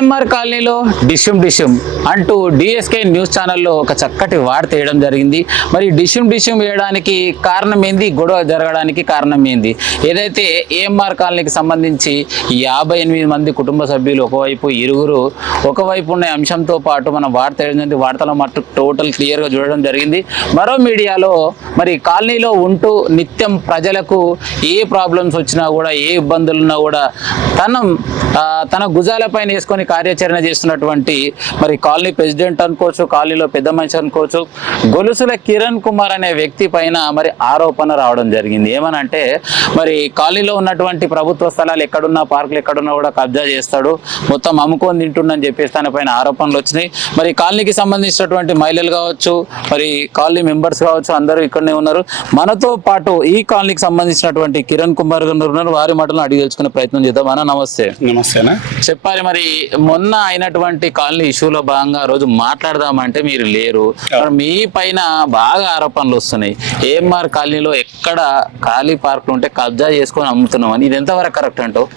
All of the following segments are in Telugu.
ఏఎంఆర్ కాలనీలో డిష్యూమ్ డిష్యం అంటూ డిఎస్కే న్యూస్ ఛానల్లో ఒక చక్కటి వార్త వేయడం జరిగింది. మరి డిష్యూమ్ డిష్యూమ్ వేయడానికి కారణం ఏంది? గొడవ జరగడానికి కారణం ఏంది? ఏదైతే ఏఎంఆర్ కాలనీకి సంబంధించి యాభై ఎనిమిది మంది కుటుంబ సభ్యులు ఒకవైపు ఇరుగురు ఒకవైపు ఉన్న అంశంతో పాటు మనం వార్త వేయడం జరిగింది. వార్తలో మట్టు టోటల్ క్లియర్గా చూడడం జరిగింది. మరో మీడియాలో మరి కాలనీలో ఉంటూ నిత్యం ప్రజలకు ఏ ప్రాబ్లమ్స్ వచ్చినా కూడా ఏ ఇబ్బందులున్నా కూడా తన తన భుజాలపైన వేసుకొని కార్యాచరణ చేస్తున్నటువంటి మరి కాలనీ ప్రెసిడెంట్ అనుకోవచ్చు కాలనీలో పెద్ద మనిషి అనుకోవచ్చు గొలుసుల కిరణ్ కుమార్ అనే వ్యక్తి పైన మరి ఆరోపణ రావడం జరిగింది. ఏమనంటే మరి కాలనీలో ఉన్నటువంటి ప్రభుత్వ స్థలాలు ఎక్కడున్నా పార్కులు ఎక్కడున్నా కూడా కబ్జా చేస్తాడు మొత్తం అమ్ముకొని తింటుండని చెప్పేసి తన పైన ఆరోపణలు వచ్చినాయి. మరి కాలనీకి సంబంధించినటువంటి మహిళలు కావచ్చు మరి కాలనీ మెంబర్స్ కావచ్చు అందరూ ఇక్కడనే ఉన్నారు. మనతో పాటు ఈ కాలనీకి సంబంధించినటువంటి కిరణ్ కుమార్ గారు ఉన్నారు. వారి మాటలను అడిగి తెలుసుకునే ప్రయత్నం చేద్దాం. అన్న నమస్తే. నమస్తేనా చెప్పాలి మరి మొన్న అయినటువంటి కాలనీ ఇష్యూలో భాగంగా రోజు మాట్లాడదామంటే మీరు లేరు. మీ పైన బాగా ఆరోపణలు వస్తున్నాయి. ఏఎంఆర్ కాలనీలో ఎక్కడ ఖాళీ పార్కులు ఉంటే కబ్జా చేసుకొని అమ్ముతున్నాం అని ఇది ఎంతవరకు కరెక్ట్ అంటావు?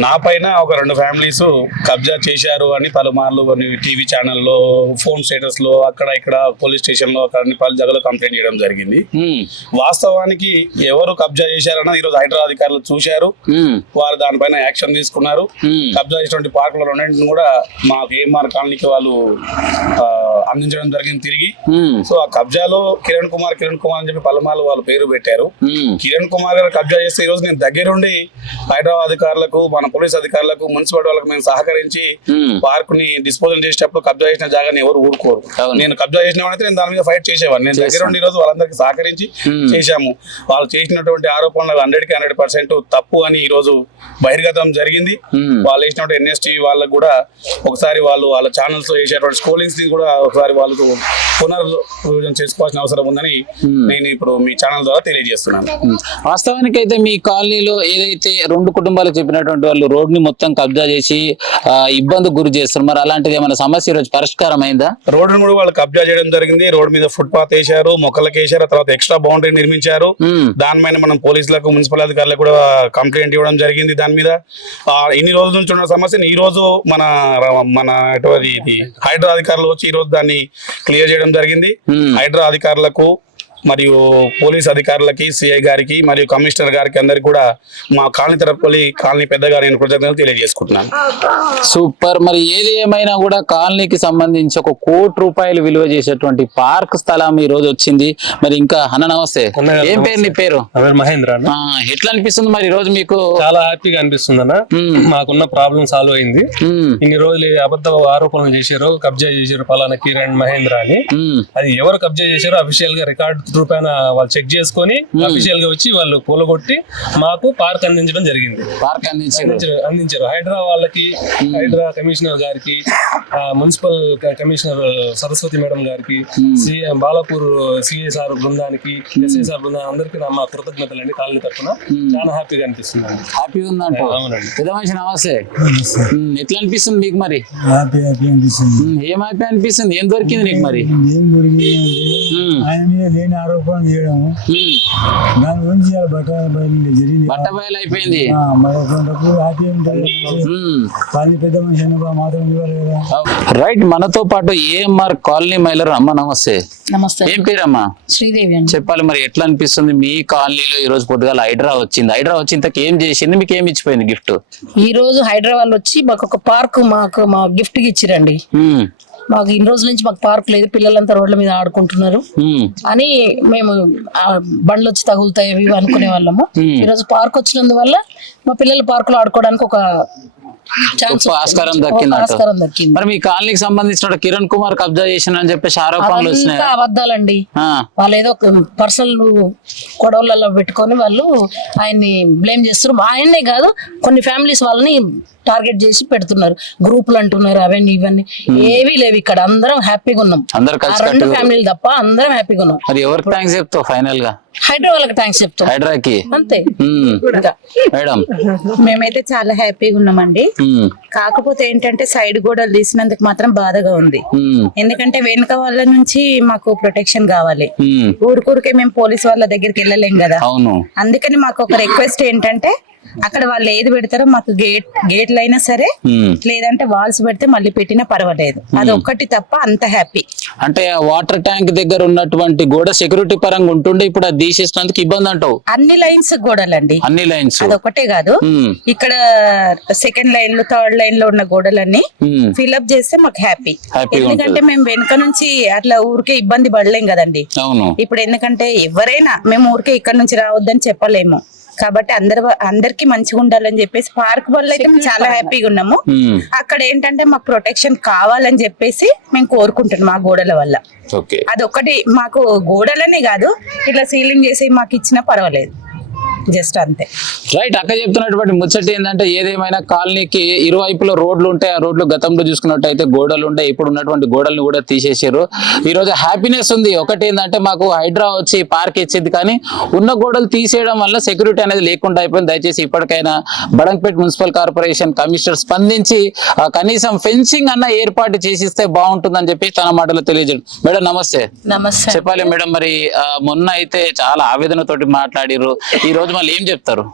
నా పైన ఒక రెండు ఫ్యామిలీస్ కబ్జా చేశారు అని పలుమార్లు కొన్ని టీవీ ఛానల్లో ఫోన్ స్టేటస్లో అక్కడ ఇక్కడ పోలీస్ స్టేషన్లో అక్కడ పలు జగలో కంప్లైంట్ చేయడం జరిగింది. వాస్తవానికి ఎవరు కబ్జా చేశారన్నది ఈరోజు హైదరాబాద్ అధికారులు చూశారు. వారు దానిపైన యాక్షన్ తీసుకున్నారు. కబ్జా చేసినటువంటి పార్కుల రెండింటిని కూడా మాకు ఏఎంఆర్ కాలనీకి వాళ్ళు అందించడం జరిగింది తిరిగి. సో ఆ కబ్జాలో కిరణ్ కుమార్ కిరణ్ కుమార్ అని చెప్పి పలుమార్లు వాళ్ళు పేరు పెట్టారు. కిరణ్ కుమార్ గారు కబ్జా చేస్తే ఈ రోజు నేను దగ్గరుండి హైదరాబాద్ అధికారులకు మన పోలీస్ అధికారులకు మున్సిపల్ వాళ్ళకు మేము సహకరించి. పార్క్ని డిస్పోజల్ చేసేటప్పుడు కబ్జా చేసిన జాగాని ఎవరు ఊరుకోరు. నేను కబ్జా చేసిన వాడితే నేను దాని మీద ఫైట్ చేసేవాడిని నేను దగ్గర ఉండి రోజు వాళ్ళందరికీ సహకరించి. చేశాము వాళ్ళు చేసినటువంటి ఆరోపణలు హండ్రెడ్కి హండ్రెడ్ పర్సెంట్ తప్పు అని ఈ రోజు బహిర్గతం జరిగింది. వాళ్ళు వేసినటువంటి ఎన్ఎస్టీ వాళ్ళకు కూడా ఒకసారి వాళ్ళు వాళ్ళ ఛానల్స్లో చేసేటువంటి స్కూలింగ్స్ని కూడా ఒకసారి వాళ్ళకు పునర్విభజన చేసుకోవాల్సిన అవసరం ఉందని నేను ఇప్పుడు మీ ఛానల్ ద్వారా తెలియజేస్తున్నాను. వాస్తవానికి అయితే మీ కాలనీలో ఏదైతే రెండు కుటుంబాలకు చెప్పినటువంటి వాళ్ళు రోడ్ని మొత్తం కబ్జా చేసి ఆ, ఇబ్బందికి గురి చేస్తారు మరి అలాంటిది ఏమైనా సమస్య ఈరోజు పరిష్కారం అయిందా రోడ్డును కూడా వాళ్ళు కబ్జా చేయడం జరిగింది. రోడ్ మీద ఫుట్ పాత్ వేశారు మొక్కలకు వేశారు తర్వాత ఎక్స్ట్రా బౌండరీ నిర్మించారు. దానిపైన మనం పోలీసులకు మున్సిపల్ అధికారులకు కూడా కంప్లైంట్ ఇవ్వడం జరిగింది దాని మీద. ఇన్ని రోజుల నుంచి ఉన్న సమస్యని ఈ రోజు మన మన ఇది హైడ్రా అధికారులు వచ్చి ఈ రోజు దాన్ని క్లియర్ చేయడం జరిగింది. హైడ్రా అధికారులకు మరియు పోలీస్ అధికారులకి సిఐ గారికి మరియు కమిషనర్ గారికి అందరికి కూడా మా కాలనీ తరపులి కాలనీ పెద్దగా నేను కృతజ్ఞతలు తెలియజేసుకుంటున్నాను. సూపర్. మరి ఏది ఏమైనా కూడా కాలనీకి సంబంధించి ఒక కోటి రూపాయలు విలువ చేసేటువంటి పార్క్ స్థలం ఈ రోజు వచ్చింది. మరి ఇంకా అన్న నమస్తే. ఏం పేరు నీ పేరు? మహేంద్ర అన్న. ఆ, ఎట్లా అనిపిస్తుంది మరి ఈ రోజు మీకు? చాలా హ్యాపీగా అనిపిస్తుంది అన్న. మాకున్న ప్రాబ్లం సాల్వ్ అయింది. ఇన్ని రోజులు అబద్ధ ఆరోపణలు చేశారు కబ్జా చేశారు పలానా కిరణ్ మహేంద్ర అని. అది ఎవరు కబ్జా చేశారో అఫీషియల్గా రికార్డ్ రూపాయన వాళ్ళు చెక్ చేసుకొని అఫీషియల్గా వచ్చి వాళ్ళు కూలగొట్టి మాకు పార్క్ అందించడం జరిగింది. పార్క్ అందించారు. అందించారు. హైడ్రా వాళ్ళకి హైడ్రా కమిషనర్ గారికి ఆ, మున్సిపల్ కమిషనర్ సరస్వతి మేడం గారికి సిఎం బాలాపూర్ సిఐ సార్ బృందానికి ఎస్ఐ సార్ బృందానికి అందరికీ నా మా కృతజ్ఞతలండి కాలనీ తరఫున చాలా హ్యాపీగా అనిపిస్తుంది. అండి హ్యాపీ ఉందంట అవునండి. నమస్తే. ఎట్లా అనిపిస్తుంది మీకు మరి? హ్యాపీ హ్యాపీ అనిపిస్తుంది. ఉమ్, ఏం హ్యాపీ అనిపిస్తుంది? ఏం దొరికింది నీకు మరి? ఆరోపణ చేయడం. దాని గురించి ఇవాళ బట్ట బయలు జరిగింది. బట్ట బయలు అయిపోయింది. కానీ పెద్ద మనిషి మాత్రం ఇవ్వాలి కదా. రైట్ మనతో పాటు ఏఎంఆర్ కాలనీ మహిళలు అమ్మ నమస్తే. నమస్తే. ఏం పేరమ్మా శ్రీదేవి చెప్పాలి మరి ఎట్లా అనిపిస్తుంది మీ కాలనీలో ఈ రోజు పొద్దుగాల హైడ్రా వచ్చింది? హైడ్రా వచ్చి ఇంతకు ఏం చేసింది? మీకు ఏమి ఇచ్చిపోయింది గిఫ్ట్? ఈ రోజు హైదరాబాద్ వచ్చి మాకు ఒక పార్క్ మాకు మా గిఫ్ట్కి ఇచ్చిరండి మాకు ఇన్ని రోజుల నుంచి మాకు పార్క్ లేదు. పిల్లలంతా రోడ్ల మీద ఆడుకుంటున్నారు. అని మేము బండ్లు వచ్చి తగులుతాయి ఇవి అనుకునే వాళ్ళము. ఈ రోజు పార్క్ వచ్చినందువల్ల మా పిల్లలు పార్క్లో ఆడుకోవడానికి ఒక ఆస్కారం దక్కింది. మరి మీ కాలనీకి సంబంధించిన కిరణ్ కుమార్ కబ్జా చేసిన అని చెప్పేసి ఆరోపణలు అదంతా అబద్ధాలండి. వాళ్ళు ఏదో పర్సనల్ గొడవలలో పెట్టుకొని వాళ్ళు ఆయన్ని బ్లేమ్ చేస్తున్నారు. ఆయన్నే కాదు కొన్ని ఫ్యామిలీస్ వాళ్ళని టార్గెట్ చేసి పెడుతున్నారు. గ్రూపులు అంటున్నారు అవన్నీ ఇవన్నీ. ఏవీ లేవు ఇక్కడ. అందరం హ్యాపీగా ఉన్నాం. రెండు ఫ్యామిలీలు తప్ప అందరం హ్యాపీగా ఉన్నాం. మరి ఎవరికి థ్యాంక్స్ చెప్తావు ఫైనల్గా హైదరాబాద్ థ్యాంక్స్ చెప్తాం. హైడ్రాకి అంతే. మేడం. మేమైతే చాలా హ్యాపీగా ఉన్నామండి. కాకపోతే ఏంటంటే సైడ్ గోడలు తీసినందుకు మాత్రం బాధగా ఉంది. ఎందుకంటే వెనుక వాళ్ళ నుంచి మాకు ప్రొటెక్షన్ కావాలి. ఊరికూరికే మేము పోలీస్ వాళ్ళ దగ్గరికి వెళ్ళలేం కదా. అవును. అందుకని మాకు ఒక రిక్వెస్ట్ ఏంటంటే అక్కడ వాళ్ళు ఏది పెడతారో మాకు గేట్ గేట్లు అయినా సరే. లేదంటే వాల్స్ పెడితే మళ్ళీ పెట్టినా పర్వాలేదు. అది ఒక్కటి తప్ప అంత హ్యాపీ అంటే వాటర్ ట్యాంక్ దగ్గర ఉన్నటువంటి గోడ సెక్యూరిటీ పరంగా ఉంటుండే ఇప్పుడు అది తీసేసినందుకు ఇబ్బంది అంటావు? అన్ని లైన్స్ గోడలండి. అన్ని లైన్స్ అది ఒకటే కాదు. ఇక్కడ సెకండ్ లైన్లో థర్డ్ లైన్లో ఉన్న గోడలన్నీ ఫిల్అప్ చేస్తే మాకు హ్యాపీ ఎందుకంటే మేము వెనుక నుంచి అట్లా ఊరికే ఇబ్బంది పడలేం కదండి. ఇప్పుడు ఎందుకంటే ఎవరైనా మేము ఊరికే ఇక్కడ నుంచి రావద్దని చెప్పలేము. కాబట్టి అందరు అందరికి మంచిగా ఉండాలని చెప్పేసి పార్క్ వల్ల అయితే మేము చాలా హ్యాపీగా ఉన్నాము. ఉమ్. అక్కడ ఏంటంటే మాకు ప్రొటెక్షన్ కావాలని చెప్పేసి మేము కోరుకుంటున్నాం మా గోడల వల్ల. ఓకే అదొక్కటి మాకు గోడలనే కాదు ఇట్లా సీలింగ్ చేసి మాకు ఇచ్చినా పర్వాలేదు. జస్ట్ అంతే. రైట్ అక్క చెప్తున్నటువంటి ముచ్చట ఏంటంటే ఏదేమైనా కాలనీకి ఇరువైపులో రోడ్లు ఉంటాయి ఆ రోడ్లు గతంలో చూసుకున్నట్టయితే గోడలు ఉంటాయి ఇప్పుడు ఉన్నటువంటి గోడల్ని కూడా తీసేసారు. ఈ రోజు హ్యాపీనెస్ ఉంది. ఒకటి ఏంటంటే మాకు హైడ్రా వచ్చి పార్క్ ఇచ్చింది కానీ ఉన్న గోడలు తీసేయడం వల్ల సెక్యూరిటీ అనేది లేకుండా అయిపోయింది. దయచేసి ఇప్పటికైనా బడంపేట్ మున్సిపల్ కార్పొరేషన్ కమిషనర్ స్పందించి కనీసం ఫెన్సింగ్ అన్న ఏర్పాటు చేసిస్తే బాగుంటుందని చెప్పి తన మాటలో తెలియజేయడం. మేడం నమస్తే. నమస్తే. చెప్పాలి మేడం మరి మొన్న అయితే చాలా ఆవేదనతోటి మాట్లాడిర్రు. ఈ రోజు మళ్ళీ ఏం చెప్తారు?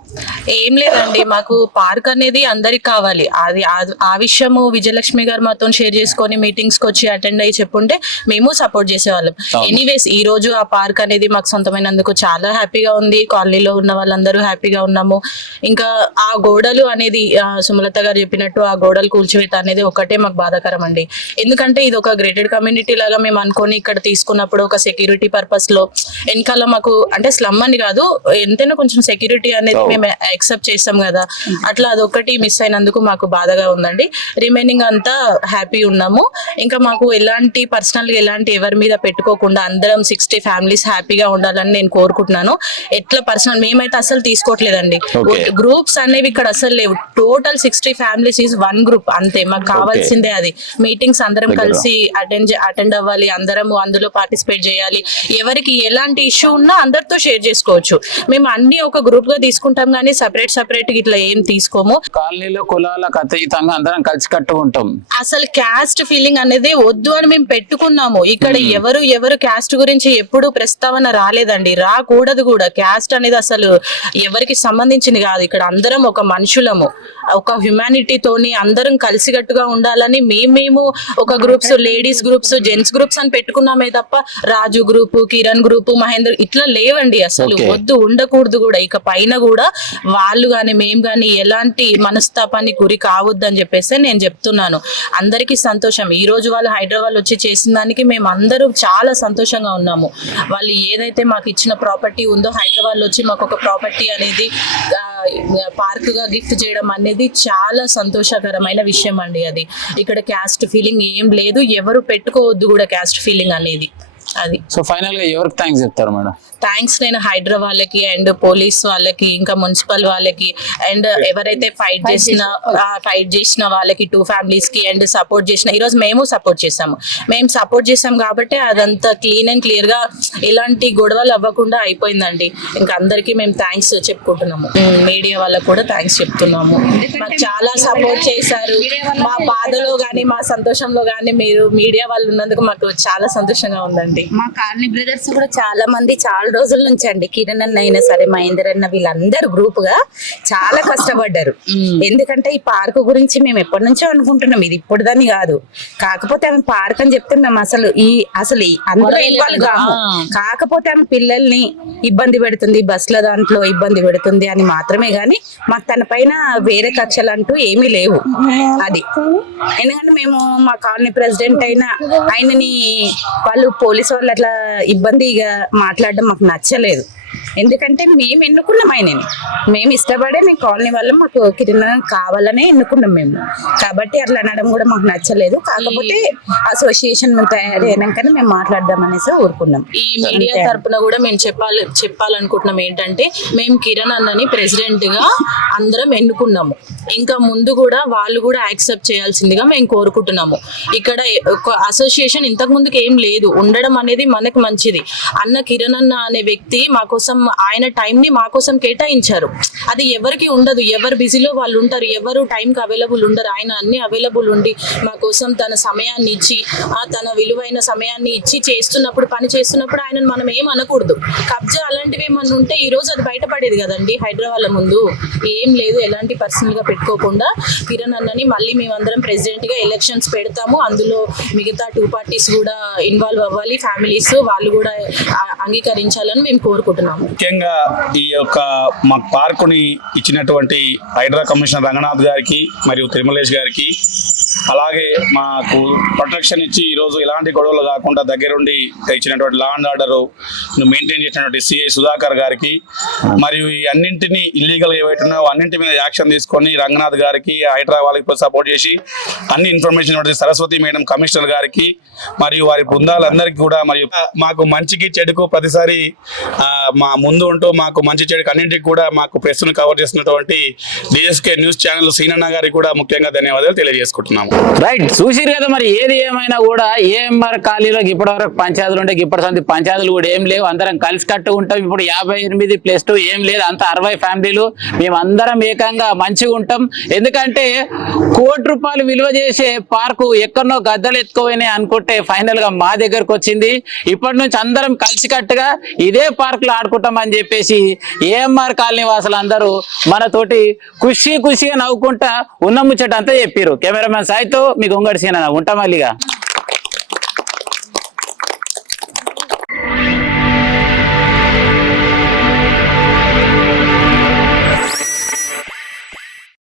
ఏం లేదండి మాకు పార్క్ అనేది అందరికి కావాలి. అది ఆ- ఆ విషయము విజయలక్ష్మి గారు మాతో షేర్ చేసుకొని మీటింగ్స్కి వచ్చి అటెండ్ అయ్యి చెప్పుంటే మేము సపోర్ట్ చేసేవాళ్ళం. ఎనీవేస్ ఈ రోజు ఆ పార్క్ అనేది మాకు సొంతమైనందుకు చాలా హ్యాపీగా ఉంది. కాలనీలో ఉన్న వాళ్ళందరూ హ్యాపీగా ఉన్నాము. ఇంకా ఆ గోడలు అనేది సుమలత గారు చెప్పినట్టు ఆ గోడలు కూల్చివేత అనేది ఒకటే మాకు బాధాకరం అండి ఎందుకంటే ఇది ఒక గ్రేటెడ్ కమ్యూనిటీ లాగా మేము అనుకొని ఇక్కడ తీసుకున్నప్పుడు ఒక సెక్యూరిటీ పర్పస్లో వెనకాల మాకు అంటే స్లమ్ అని కాదు ఎంతైనా కొంచెం సెక్యూరిటీ అనేది మేము యాక్సెప్ట్ చేస్తాం కదా. అట్లా అదొకటి మిస్ అయినందుకు మాకు బాధగా ఉందండి. రిమైనింగ్ అంతా హ్యాపీ ఉన్నాము. ఇంకా మాకు ఎలాంటి పర్సనల్గా ఎలాంటి ఎవరి మీద పెట్టుకోకుండా అందరం సిక్స్టీ ఫ్యామిలీస్ హ్యాపీగా ఉండాలని నేను కోరుకుంటున్నాను. ఎట్లా పర్సనల్ మేమైతే అసలు తీసుకోవట్లేదండి. గ్రూప్స్ అనేవి ఇక్కడ అసలు లేవు. Total sixty families is one group అంతే మాకు కావాల్సిందే అది. మీటింగ్స్ అందరం కలిసి అటెండ్ అటెండ్ అవ్వాలి. అందరం అందులో పార్టిసిపేట్ చేయాలి. ఎవరికి ఎలాంటి ఇష్యూ ఉన్నా అందరితో షేర్ చేసుకోవచ్చు. మేము అన్ని ఒక గ్రూప్గా తీసుకుంటాం కానీ సపరేట్ సపరేట్ ఇట్లా ఏం తీసుకోము. కాలనీలో కులాలకు అతీతంగా అందరం కలిసి కట్టు ఉంటాం. అసలు క్యాస్ట్ ఫీలింగ్ అనేది వద్దు అని మేము పెట్టుకున్నాము. ఇక్కడ ఎవరు ఎవరు క్యాస్ట్ గురించి ఎప్పుడు ప్రస్తావన రాలేదండి. రాకూడదు కూడా. క్యాస్ట్ అనేది అసలు ఎవరికి సంబంధించింది కాదు. ఇక్కడ అందరం ఒక మనుషులము ఒక హ్యుమానిటీ తోని అందరం కలిసికట్టుగా ఉండాలని మేము ఒక groups ladies groups gents groups అని పెట్టుకున్నామే తప్ప రాజు గ్రూప్ కిరణ్ గ్రూప్ మహేందర్ ఇట్లా లేవండి అసలు. వద్దు ఉండకూడదు కూడా. ఇక పైన కూడా వాళ్ళు గాని మేము గాని ఎలాంటి మనస్తాపాన్ని గురి కావద్దు అని చెప్పేసి నేను చెప్తున్నాను. అందరికీ సంతోషం. ఈ రోజు వాళ్ళు హైదరాబాద్ వచ్చి చేసిన దానికి మేము అందరూ చాలా సంతోషంగా ఉన్నాము. వాళ్ళు ఏదైతే మాకు ఇచ్చిన ప్రాపర్టీ ఉందో హైదరాబాద్ వచ్చి మాకు ఒక ప్రాపర్టీ అనేది పార్క్గా గిఫ్ట్ చేయడం అనేది చాలా సంతోషకరమైన విషయం అండి అది. ఇక్కడ క్యాస్ట్ ఫీలింగ్ ఏం లేదు ఎవరు పెట్టుకోవద్దు కూడా క్యాస్ట్ ఫీలింగ్ అనేది. అది. సో ఫైనల్గా ఎవరికి థ్యాంక్స్ చెప్తారు మేడం? థ్యాంక్స్ నేను హైడ్రా వాళ్ళకి అండ్ పోలీస్ వాళ్ళకి ఇంకా మున్సిపల్ వాళ్ళకి అండ్ ఎవరైతే ఫైట్ చేసిన ఫైట్ చేసిన వాళ్ళకి టూ ఫ్యామిలీస్కి అండ్ సపోర్ట్ చేసిన ఈరోజు మేము సపోర్ట్ చేసాము. మేము సపోర్ట్ చేసాం కాబట్టి అదంతా క్లీన్ అండ్ క్లియర్గా ఎలాంటి గొడవలు అవ్వకుండా అయిపోయిందండి. ఇంకా అందరికీ మేము థ్యాంక్స్ చెప్పుకుంటున్నాము. మీడియా వాళ్ళకి కూడా థ్యాంక్స్ చెప్తున్నాము. మాకు చాలా సపోర్ట్ చేశారు. మా బాధలో కానీ మా సంతోషంలో కానీ మీరు మీడియా వాళ్ళు ఉన్నందుకు మాకు చాలా సంతోషంగా ఉందండి. మా కాలనీ బ్రదర్స్ కూడా చాలా మంది చాలా రోజుల నుంచి అండి. కిరణ్ అన్న అయినా సరే మహేందర్ అన్న వీళ్ళందరూ గ్రూప్గా చాలా కష్టపడ్డారు. ఎందుకంటే ఈ పార్క్ గురించి మేము ఎప్పటి నుంచో అనుకుంటున్నాం. ఇది ఇప్పుడుదని కాదు. కాకపోతే ఆమె పార్క్ అని చెప్తే మేము అసలు ఈ అసలు ఇన్వాల్వ్ కాము. కాకపోతే ఆమె పిల్లల్ని ఇబ్బంది పెడుతుంది బస్ల దాంట్లో ఇబ్బంది పెడుతుంది అని మాత్రమే గాని మాకు తన పైన వేరే కక్షలు అంటూ ఏమీ లేవు. అది. ఎందుకంటే మేము మా కాలనీ ప్రెసిడెంట్ అయినా ఆయనని వాళ్ళు పోలీసు వాళ్ళు అట్లా ఇబ్బందిగా మాట్లాడడం మాకు నచ్చలేదు. ఎందుకంటే మేము ఎన్నుకున్నాం ఆయనని. మేము ఇష్టపడే మీ కాలనీ వల్ల మాకు కిరణ్ కావాలనే ఎన్నుకున్నాం మేము. కాబట్టి అట్లా అనడం కూడా మాకు నచ్చలేదు. కాకపోతే అసోసియేషన్ తయారైనాకనే మేము మాట్లాడదాం అనేసి ఊరుకున్నాం. ఈ మీడియా తరపున కూడా మేము చెప్పాలి చెప్పాలనుకుంటున్నాం ఏంటంటే మేము కిరణ్ అన్నని ప్రెసిడెంట్గా అందరం ఎన్నుకున్నాము. ఇంకా ముందు కూడా వాళ్ళు కూడా యాక్సెప్ట్ చేయాల్సిందిగా మేము కోరుకుంటున్నాము. ఇక్కడ ఒక అసోసియేషన్ ఇంతకు ముందుకు ఏం లేదు. ఉండడం అనేది మనకు మంచిది. అన్న కిరణ్ అన్న అనే వ్యక్తి మా కోసం ఆయన టైంని మా కోసం కేటాయించారు. అది ఎవరికి ఉండదు. ఎవరు బిజీలో వాళ్ళు ఉంటారు. ఎవరు టైంకి అవైలబుల్ ఉండరు. ఆయన అన్ని అవైలబుల్ ఉండి మా కోసం తన సమయాన్ని ఇచ్చి ఆ తన విలువైన సమయాన్ని ఇచ్చి చేస్తున్నప్పుడు పని చేస్తున్నప్పుడు ఆయన మనం ఏం అనకూడదు. కబ్జా అలాంటివి ఏమన్నా ఉంటే ఈ రోజు అది బయటపడేది కదండి హైదరాబాద్ ముందు. ఏం లేదు. ఎలాంటి పర్సనల్గా పెట్టుకోకుండా కిరణ్ అన్నని మళ్ళీ మేమందరం ప్రెసిడెంట్గా ఎలక్షన్స్ పెడతాము. అందులో మిగతా టూ పార్టీస్ కూడా ఇన్వాల్వ్ అవ్వాలి. ఫ్యామిలీస్ వాళ్ళు కూడా అంగీకరించాలని మేము కోరుకుంటున్నాము. ముఖ్యంగా ఈ యొక్క మా పార్కుని ఇచ్చినటువంటి హైడ్రా కమిషనర్ రంగనాథ్ గారికి మరియు తిరుమలేష్ గారికి అలాగే మాకు ప్రొటెక్షన్ ఇచ్చి ఈరోజు ఎలాంటి గొడవలు కాకుండా దగ్గరుండి ఇచ్చినటువంటి లా అండ్ ఆర్డర్ మెయింటైన్ చేసినటువంటి సిఐ సుధాకర్ గారికి మరియు ఈ అన్నింటినీ ఇల్లీగల్ ఏవైతున్నాయో అన్నింటి మీద యాక్షన్ తీసుకొని రంగనాథ్ గారికి హైదరాబాద్కి సపోర్ట్ చేసి అన్ని ఇన్ఫర్మేషన్ సరస్వతి మేడం కమిషనర్ గారికి మరియు వారి బృందాలందరికీ కూడా మరియు మాకు మంచికి చెడుకు ప్రతిసారి మా ముందు ఉంటూ మాకు మంచి చెడుకు అన్నింటికి కూడా మాకు ప్రెస్ను కవర్ చేసినటువంటి డిఎస్కే న్యూస్ ఛానల్ సీనన్న గారికి కూడా ముఖ్యంగా ధన్యవాదాలు తెలియజేసుకుంటున్నాము. రైట్ చూసిరు కదా మరి ఏది ఏమైనా కూడా ఏఎంఆర్ ఖాళీలో ఇప్పటివరకు పంచాయతీలు ఉంటే ఇప్పటి సంది పంచాయతీలు కూడా ఏం లేవు. అందరం కలిసి కట్టు ఉంటాం. ఇప్పుడు యాభై ఎనిమిది ప్లస్ టూ ఏం లేదు. అంత అరవై ఫ్యామిలీలు. మేము అందరం ఏకంగా మంచిగా ఉంటాం. ఎందుకంటే కోటి రూపాయలు విలువ చేసే పార్కు ఎక్కడనో గద్దలు ఎత్తుకోవని అనుకుంటే ఫైనల్గా మా దగ్గరకు వచ్చింది. ఇప్పటి నుంచి అందరం కలిసి కట్టుగా ఇదే పార్క్లో ఆడుకుంటాం అని చెప్పేసి ఏఎంఆర్ కాలనీ వాసులు అందరూ మనతోటి ఖుషి ఖుషిగా నవ్వుకుంటా ఉన్న ముచ్చట అంతా చెప్పారు కెమెరామెన్ సాయితో మీకు ఉంగడి సీన ఉంటాం మళ్ళీగా